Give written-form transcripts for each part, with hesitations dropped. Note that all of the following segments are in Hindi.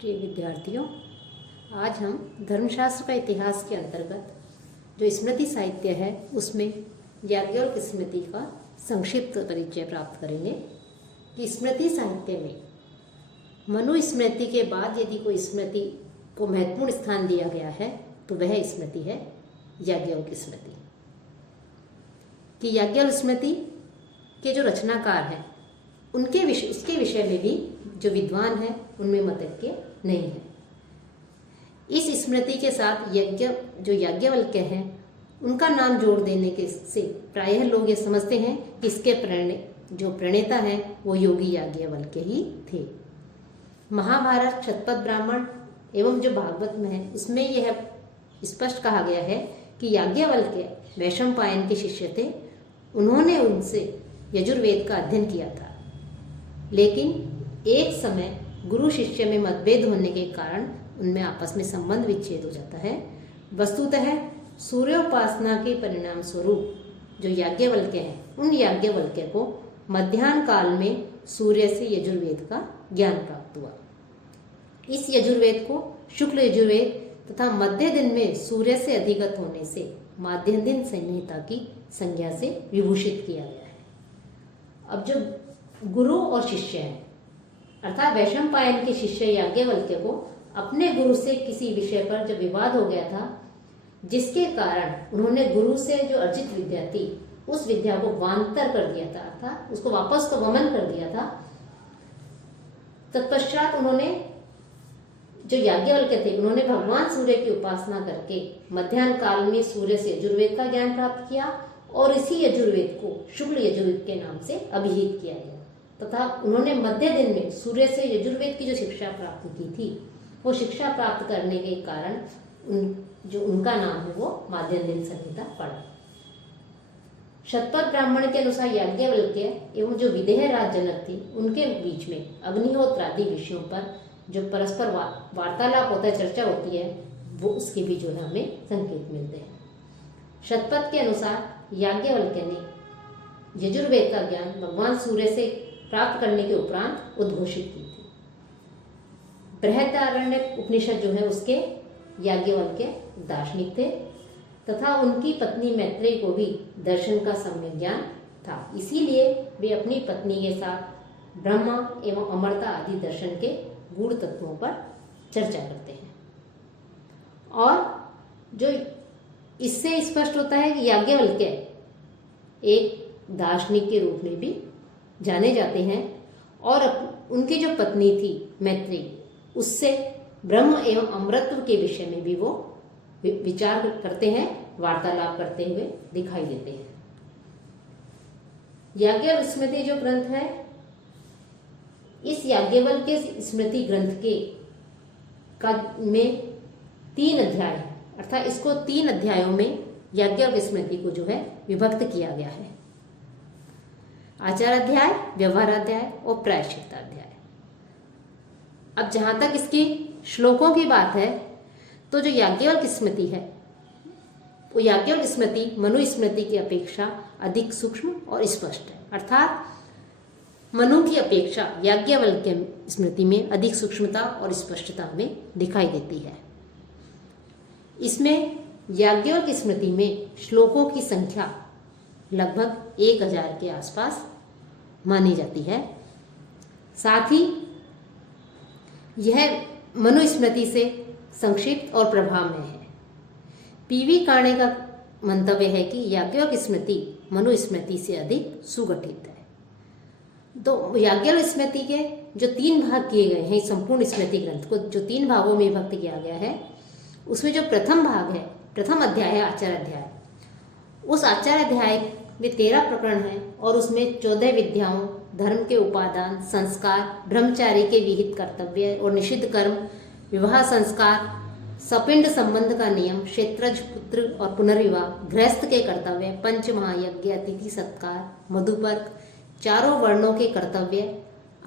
प्रिय विद्यार्थियों, आज हम धर्मशास्त्र का इतिहास के अंतर्गत जो स्मृति साहित्य है उसमें याज्ञवल्क्य स्मृति का संक्षिप्त परिचय प्राप्त करेंगे कि स्मृति साहित्य में मनु स्मृति के बाद यदि कोई स्मृति को महत्वपूर्ण स्थान दिया गया है तो वह स्मृति है याज्ञवल्क्य स्मृति। कि याज्ञवल्क्य स्मृति के जो रचनाकार हैं उसके विषय में भी जो विद्वान हैं उनमें मतैक्य नहीं है। इस स्मृति के साथ जो याज्ञवल्क्य हैं उनका नाम जोड़ देने के से प्रायः लोग ये समझते हैं कि इसके जो प्रणेता हैं वो योगी याज्ञवल्क्य ही थे। महाभारत, शतपथ ब्राह्मण एवं जो भागवत में है उसमें यह स्पष्ट कहा गया है कि याज्ञवल्क्य वैशंपायन के शिष्य थे। उन्होंने उनसे यजुर्वेद का अध्ययन किया था, लेकिन एक समय गुरु शिष्य में मतभेद होने के कारण उनमें आपस में संबंध विच्छेद हो जाता है। वस्तुतः सूर्योपासना के परिणाम स्वरूप जो याज्ञवल्क्य हैं उन याज्ञवल्क्य को मध्याह्न काल में सूर्य से यजुर्वेद का ज्ञान प्राप्त हुआ। इस यजुर्वेद को शुक्ल यजुर्वेद तथा मध्य दिन में सूर्य से अधिगत होने से माध्य दिन संहिता की संज्ञा से विभूषित किया गया है। अब जो गुरु और शिष्य हैं अर्थात वैशंपायन के शिष्य याज्ञवल्क्य को अपने गुरु से किसी विषय पर जब विवाद हो गया था, जिसके कारण उन्होंने गुरु से जो अर्जित विद्या थी उस विद्या को वांतर कर दिया था, अर्थात उसको वापस को वमन कर दिया था। तत्पश्चात उन्होंने जो याज्ञवल्क्य थे उन्होंने भगवान सूर्य की उपासना करके मध्याह्न काल में सूर्य से यजुर्वेद का ज्ञान प्राप्त किया और इसी यजुर्वेद को शुक्ल यजुर्वेद के नाम से अभिहित किया गया तथा उन्होंने मध्य दिन में सूर्य से यजुर्वेद की जो शिक्षा प्राप्त की थी वो शिक्षा प्राप्त करने के कारण जो उनका नाम है वो माध्य दिन संहिता पड़ा। शतपथ ब्राह्मण के अनुसार याज्ञवल्क्य एवं जो विदेह राज जनक थी उनके बीच में अग्निहोत्र आदि विषयों पर जो परस्पर वार्तालाप होता है, चर्चा होती है, वो उसके भी जो है हमें संकेत मिलते हैं। शतपथ के अनुसार याज्ञवल्क्य ने यजुर्वेद का ज्ञान भगवान सूर्य से प्राप्त करने के उपरांत उद्घोषित की थी। बृहदारण्यक उपनिषद जो है उसके याज्ञवल्क्य दार्शनिक थे तथा उनकी पत्नी मैत्रेयी को भी दर्शन का सम्यक ज्ञान था। इसीलिए वे अपनी पत्नी के साथ ब्रह्म एवं अमरता आदि दर्शन के गूढ़ तत्वों पर चर्चा करते हैं। और जो इससे स्पष्ट होता है कि याज्ञवल्क्य एक दार्शनिक के रूप में भी जाने जाते हैं और उनकी जो पत्नी थी मैत्रेयी उससे ब्रह्म एवं अमरत्व के विषय में भी वो विचार करते हैं, वार्तालाप करते हुए दिखाई देते हैं। याज्ञवल्क्य स्मृति जो ग्रंथ है, इस याज्ञवल्क्य स्मृति ग्रंथ में 3 अध्याय है, अर्थात इसको 3 अध्यायों में याज्ञवल्क्य स्मृति को जो है विभक्त किया गया है। आचार अध्याय, व्यवहार अध्याय और प्रायश्चित अध्याय। अब जहां तक इसकी श्लोकों की बात है तो जो याज्ञवल्क्य स्मृति है वो याज्ञवल्क्य स्मृति मनु स्मृति की अपेक्षा अधिक सूक्ष्म और स्पष्ट है। अर्थात मनु की अपेक्षा याज्ञवल्क्य स्मृति में अधिक सूक्ष्मता और स्पष्टता में दिखाई देती है। इसमें याज्ञवल्क्य स्मृति में श्लोकों की संख्या लगभग 1000 के आसपास मानी जाती है। साथ ही यह मनु स्मृति से संक्षिप्त और प्रभावमय है। पीवी काणे का मंतव्य है कि याज्ञवल्क्य स्मृति मनु स्मृति से अधिक सुगठित है। तो याज्ञवल्क्य स्मृति के जो 3 भाग किए गए हैं, संपूर्ण स्मृति ग्रंथ को जो 3 भागों में विभक्त किया गया है, उसमें जो प्रथम भाग है, प्रथम अध्याय है आचार अध्याय। उस आचार अध्याय में 13 प्रकरण हैं और उसमें 14 विद्याओं, धर्म के उपादान, संस्कार, ब्रह्मचारी के विहित कर्तव्य और निषिद्ध कर्म, विवाह संस्कार, सपिंड संबंध का नियम, क्षेत्रज पुत्र और पुनर्विवाह, गृहस्थ के कर्तव्य, पंच महायज्ञ, अतिथि सत्कार, मधुपर्क, 4 वर्णों के कर्तव्य,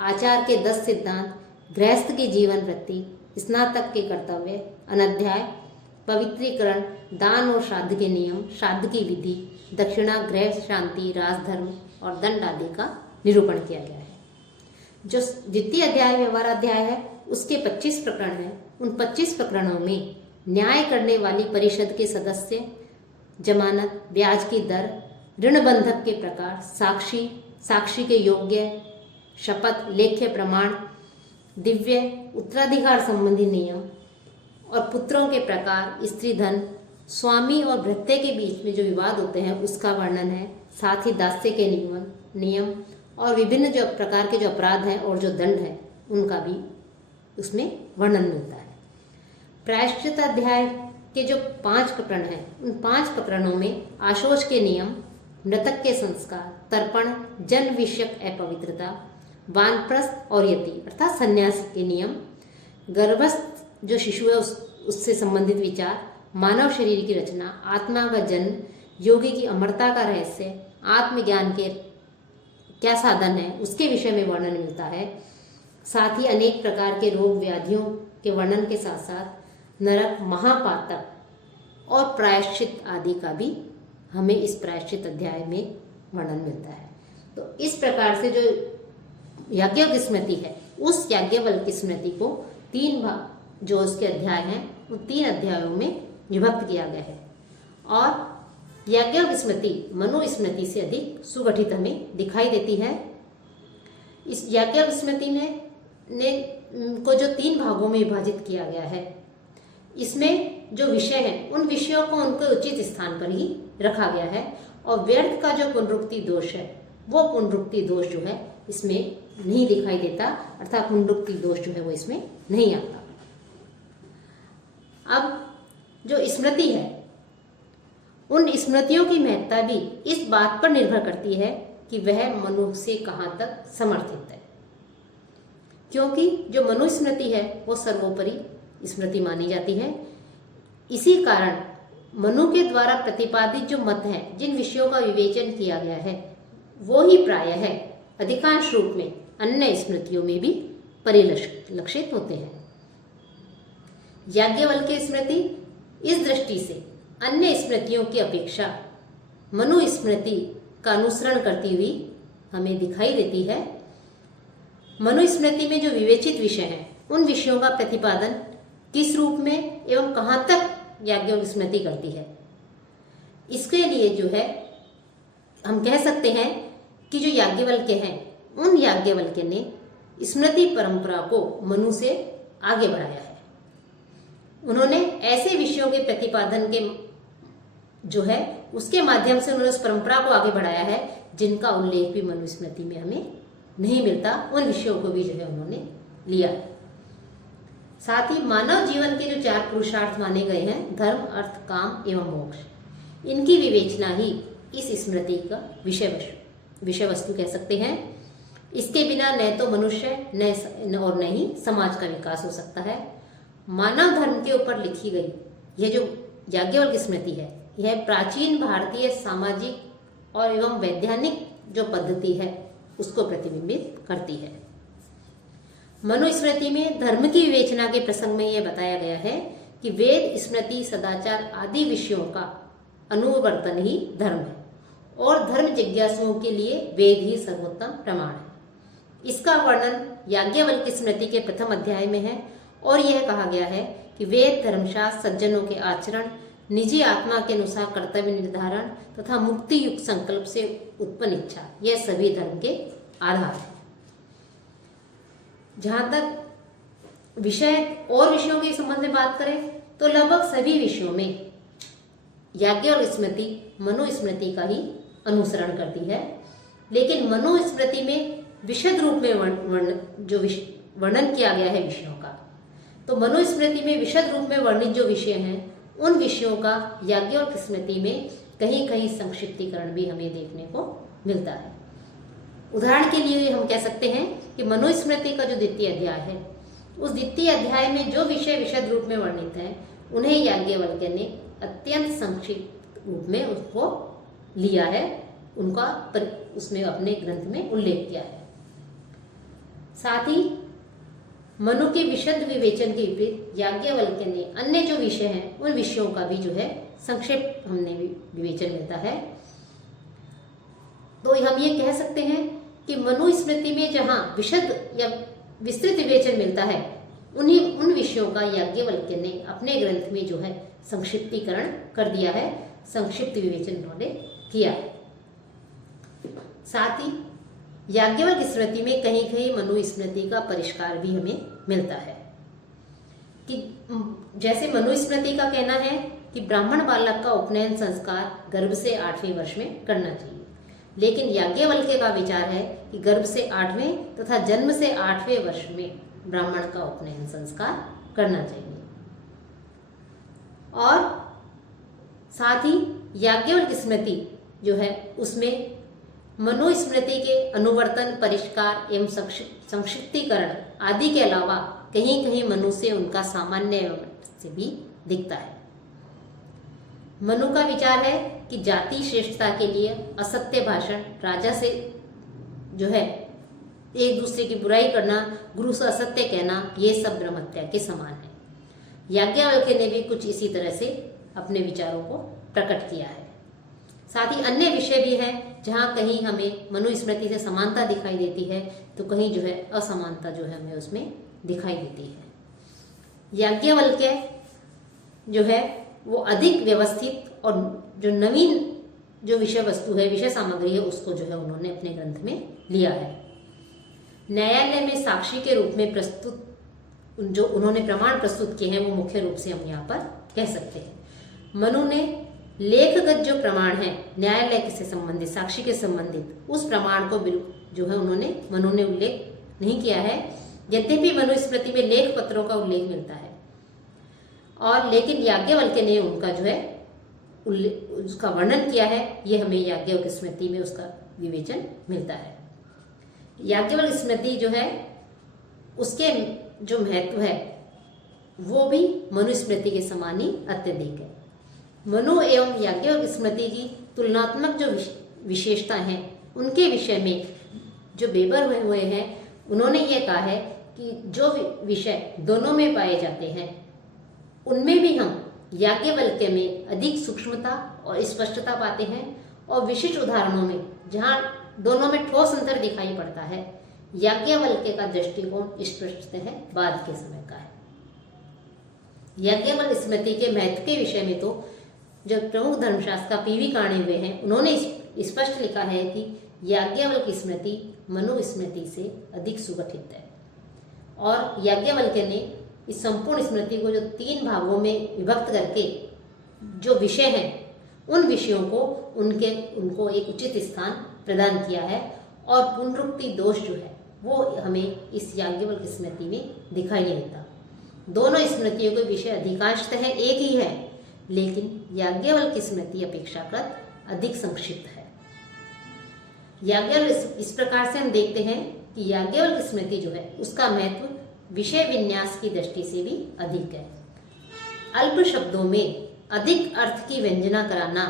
आचार के 10 सिद्धांत, गृहस्थ की जीवन वृत्ति, स्नातक के कर्तव्य, अनध्याय, पवित्रीकरण, दान और श्राद्ध के नियम, श्राद्ध की विधि, दक्षिणा, गृह शांति, राजधर्म और दंड आदि का निरूपण किया गया है। जो द्वितीय अध्याय व्यवहार अध्याय है उसके 25 प्रकरण हैं। उन 25 प्रकरणों में न्याय करने वाली परिषद के सदस्य, जमानत, ब्याज की दर, ऋण बंधक के प्रकार, साक्षी, साक्षी के योग्य, शपथ, लेख्य प्रमाण, दिव्य, उत्तराधिकार संबंधी नियम और पुत्रों के प्रकार, स्त्री धन, स्वामी और भृत्य के बीच में जो विवाद होते हैं उसका वर्णन है। साथ ही दास्य के नियम और विभिन्न जो प्रकार के जो अपराध हैं और जो दंड है उनका भी उसमें वर्णन मिलता है। प्रायश्चित अध्याय के जो 5 प्रकरण हैं उन 5 प्रकरणों में आशोच के नियम, मृतक के संस्कार, तर्पण, जन विषयक अपवित्रता, वानप्रस्थ और यति अर्थात संन्यास के नियम, गर्भस्थ जो शिशु है उससे संबंधित विचार, मानव शरीर की रचना, आत्मा का जन्म, योगी की अमरता का रहस्य, आत्मज्ञान के क्या साधन है उसके विषय में वर्णन मिलता है। साथ ही अनेक प्रकार के रोग व्याधियों के वर्णन के साथ साथ नरक, महापातक और प्रायश्चित आदि का भी हमें इस प्रायश्चित अध्याय में वर्णन मिलता है। तो इस प्रकार से जो याज्ञवल्क्य स्मृति है उस याज्ञवल्क्य स्मृति को 3 भाग जो उसके अध्याय हैं उन 3 अध्यायों में विभक्त किया गया है और याज्ञवल्क्य स्मृति मनु स्मृति से अधिक सुगठित हमें दिखाई देती है। इस याज्ञवल्क्य स्मृति को जो 3 भागों में विभाजित किया गया है, इसमें जो विषय हैं उन विषयों को उनके उचित स्थान पर ही रखा गया है और व्यर्थ का जो पुनरुक्ति दोष है वो पुनरुक्ति दोष जो है इसमें नहीं दिखाई देता, अर्थात पुनरुक्ति दोष जो है वो इसमें नहीं आता। अब जो स्मृति है उन स्मृतियों की महत्ता भी इस बात पर निर्भर करती है कि वह मनु से कहाँ तक समर्थित है, क्योंकि जो मनु स्मृति है वो सर्वोपरि स्मृति मानी जाती है। इसी कारण मनु के द्वारा प्रतिपादित जो मत हैं, जिन विषयों का विवेचन किया गया है वो ही प्रायः अधिकांश रूप में अन्य स्मृतियों में भी परिलक्षित होते हैं। याज्ञवल्क्य स्मृति इस दृष्टि से अन्य स्मृतियों की अपेक्षा मनु स्मृति का अनुसरण करती हुई हमें दिखाई देती है। मनु स्मृति में जो विवेचित विषय हैं उन विषयों का प्रतिपादन किस रूप में एवं कहाँ तक याज्ञवल्क्य स्मृति करती है, इसके लिए जो है हम कह सकते हैं कि जो याज्ञवल्क्य हैं उन याज्ञवल्क्य ने स्मृति परंपरा को मनु से आगे बढ़ाया है। उन्होंने ऐसे विषयों के प्रतिपादन के जो है उसके माध्यम से उन्होंने उस परंपरा को आगे बढ़ाया है जिनका उल्लेख भी मनु स्मृति में हमें नहीं मिलता। उन विषयों को भी जो है उन्होंने लिया है। साथ ही मानव जीवन के जो 4 पुरुषार्थ माने गए हैं, धर्म, अर्थ, काम एवं मोक्ष, इनकी विवेचना ही इस स्मृति का विषय वस्तु कह सकते हैं। इसके बिना न तो मनुष्य न ही समाज का विकास हो सकता है। मानव धर्म के ऊपर लिखी गई यह जो याज्ञवल्क्य स्मृति है यह प्राचीन भारतीय सामाजिक और एवं वैज्ञानिक जो पद्धति है उसको प्रतिबिंबित करती है। मनु स्मृति में धर्म की विवेचना के प्रसंग में यह बताया गया है कि वेद, स्मृति, सदाचार आदि विषयों का अनुवर्तन ही धर्म है और धर्म जिज्ञासुओं के लिए वेद ही सर्वोत्तम प्रमाण है। इसका वर्णन याज्ञवल्क्य स्मृति के प्रथम अध्याय में है और यह कहा गया है कि वेद, धर्मशास्त्र, सज्जनों के आचरण, निजी आत्मा के अनुसार कर्तव्य निर्धारण तथा मुक्ति युक्त संकल्प से उत्पन्न इच्छा, यह सभी धर्म के आधार है। जहां तक विषय और विषयों के संबंध में बात करें तो लगभग सभी विषयों में याज्ञवल्क्य स्मृति मनु स्मृति का ही अनुसरण करती है, लेकिन मनु स्मृति में विशद रूप में वर्णन किया गया है विषयों का, तो मनु स्मृति में विशद रूप में वर्णित जो विषय हैं उन विषयों का याज्ञवल्क्य स्मृति में कहीं कहीं संक्षिप्तीकरण भी हमें देखने को मिलता है। उदाहरण के लिए हम कह सकते हैं कि मनु स्मृति का जो 2य अध्याय है उस 2य अध्याय में जो विषय विशद रूप में वर्णित है उन्हें याज्ञवल्क्य ने अत्यंत संक्षिप्त रूप में उसको लिया है, उनका उसमें अपने ग्रंथ में उल्लेख किया है। साथ ही मनु के विशद विवेचन के विपरीत याज्ञवल्क्य ने अन्य जो विषय हैं उन विषयों का भी जो है संक्षेप हमने विवेचन मिलता है। तो हम ये कह सकते हैं कि मनु स्मृति में जहाँ विशद या विस्तृत विवेचन मिलता है उन विषयों का याज्ञवल्क्य ने अपने ग्रंथ में जो है संक्षिप्तीकरण कर दिया है, संक्षिप्त विवेचन उन्होंने किया। साथ ही याज्ञवल्क्य स्मृति में कहीं कहीं मनु स्मृति का परिष्कार भी हमें मिलता है कि जैसे मनु स्मृति का कहना है कि ब्राह्मण बालक का उपनयन संस्कार गर्भ से 8वें वर्ष में करना चाहिए, लेकिन याज्ञवल्क्य का विचार है कि गर्भ से 8वें तथा जन्म से 8वें वर्ष में ब्राह्मण का उपनयन संस्कार करना चाहिए। और साथ ही याज्ञवल्क्य स्मृति जो है उसमें मनु स्मृति के अनुवर्तन, परिष्कार एवं संक्षिप्तीकरण आदि के अलावा कहीं कहीं मनु से उनका सामान्य से भी दिखता है। मनु का विचार है कि जाति श्रेष्ठता के लिए असत्य भाषण, राजा से जो है एक दूसरे की बुराई करना, गुरु से असत्य कहना, ये सब ब्रह्म हत्या के समान है। याज्ञवल्क्य ने भी कुछ इसी तरह से अपने विचारों को प्रकट किया है। साथ ही अन्य विषय भी हैं जहाँ कहीं हमें मनु स्मृति से समानता दिखाई देती है तो कहीं जो है असमानता जो है हमें उसमें दिखाई देती है। याज्ञवल्क्य जो है वो अधिक व्यवस्थित और जो नवीन जो विषय वस्तु है, विषय सामग्री है, उसको जो है उन्होंने अपने ग्रंथ में लिया है। न्यायालय में साक्षी के रूप में प्रस्तुत जो उन्होंने प्रमाण प्रस्तुत किए हैं वो मुख्य रूप से हम यहाँ पर कह सकते हैं। मनु ने लेखगत जो प्रमाण है न्यायालय से संबंधित, साक्षी के संबंधित, उस प्रमाण को जो है मनु ने उल्लेख नहीं किया है, यद्यपि मनु स्मृति में लेख पत्रों का उल्लेख मिलता है। और लेकिन याज्ञवल्क्य ने उनका जो है उसका वर्णन किया है, ये हमें याज्ञवल्क्य स्मृति में उसका विवेचन मिलता है। याज्ञवल्क्य स्मृति जो है उसके जो महत्व है वो भी मनु स्मृति के समान ही अत्यधिक है। मनु एवं याज्ञवल्क्य स्मृति की तुलनात्मक जो विशेषता हैं उनके विषय में जो बेबर हुए हैं उन्होंने ये कहा है कि जो विषय दोनों में पाए जाते हैं उनमें भी हम याज्ञवल्क्य में अधिक सूक्ष्मता और स्पष्टता पाते हैं, और विशिष्ट उदाहरणों में जहाँ दोनों में ठोस अंतर दिखाई पड़ता है याज्ञवल्क्य का दृष्टिकोण स्पष्ट है बाद के समय का है। याज्ञवल्क्य स्मृति के महत्व के विषय में तो जो प्रमुख धर्मशास्त्र का पीवी काणे हुए हैं उन्होंने स्पष्ट लिखा है कि याज्ञवल्क्य स्मृति मनु स्मृति से अधिक सुगठित है, और याज्ञवल्क्य ने इस संपूर्ण स्मृति को जो 3 भागों में विभक्त करके जो विषय हैं उन विषयों को उनको एक उचित स्थान प्रदान किया है, और पुनरुक्ति दोष जो है वो हमें इस याज्ञवल्क्य स्मृति में दिखाई नहीं देता। दोनों स्मृतियों के विषय अधिकांशतः एक ही है, लेकिन याज्ञवल्क्य स्मृति अपेक्षाकृत अधिक संक्षिप्त है। याज्ञवल्क्य इस प्रकार से हम देखते हैं कि याज्ञवल्क्य स्मृति जो है उसका महत्व विषय विन्यास की दृष्टि से भी अधिक है। अल्प शब्दों में अधिक अर्थ की व्यंजना कराना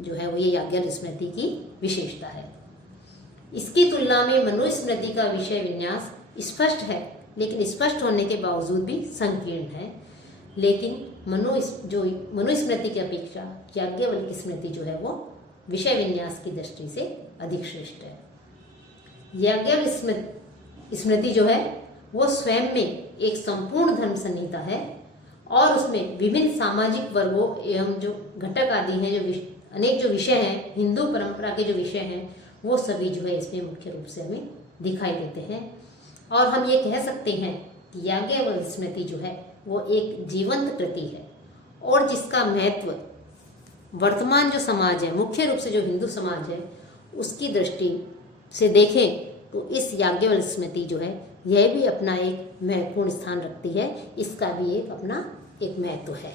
जो है वो ये याज्ञवल्क्य स्मृति की विशेषता है। इसकी तुलना में मनु स्मृति का विषय विन्यास स्पष्ट है, लेकिन स्पष्ट होने के बावजूद भी संकीर्ण है। लेकिन मनु स्मृति की अपेक्षा याज्ञवल्क्य स्मृति जो है वो विषय विन्यास की दृष्टि से अधिक श्रेष्ठ है। याज्ञवल्क्य स्मृति जो है वो स्वयं में एक संपूर्ण धर्म संहिता है, और उसमें विभिन्न सामाजिक वर्गों एवं जो घटक आदि हैं, जो अनेक जो विषय हैं, हिंदू परंपरा के जो विषय हैं वो सभी जो है इसमें मुख्य रूप से हमें दिखाई देते हैं। और हम ये कह सकते हैं कि याज्ञवल्क्य स्मृति जो है वो एक जीवंत कृति है, और जिसका महत्व वर्तमान जो समाज है, मुख्य रूप से जो हिंदू समाज है, उसकी दृष्टि से देखें तो इस याज्ञवल्क्य स्मृति जो है यह भी अपना एक महत्वपूर्ण स्थान रखती है। इसका भी एक अपना एक महत्व है।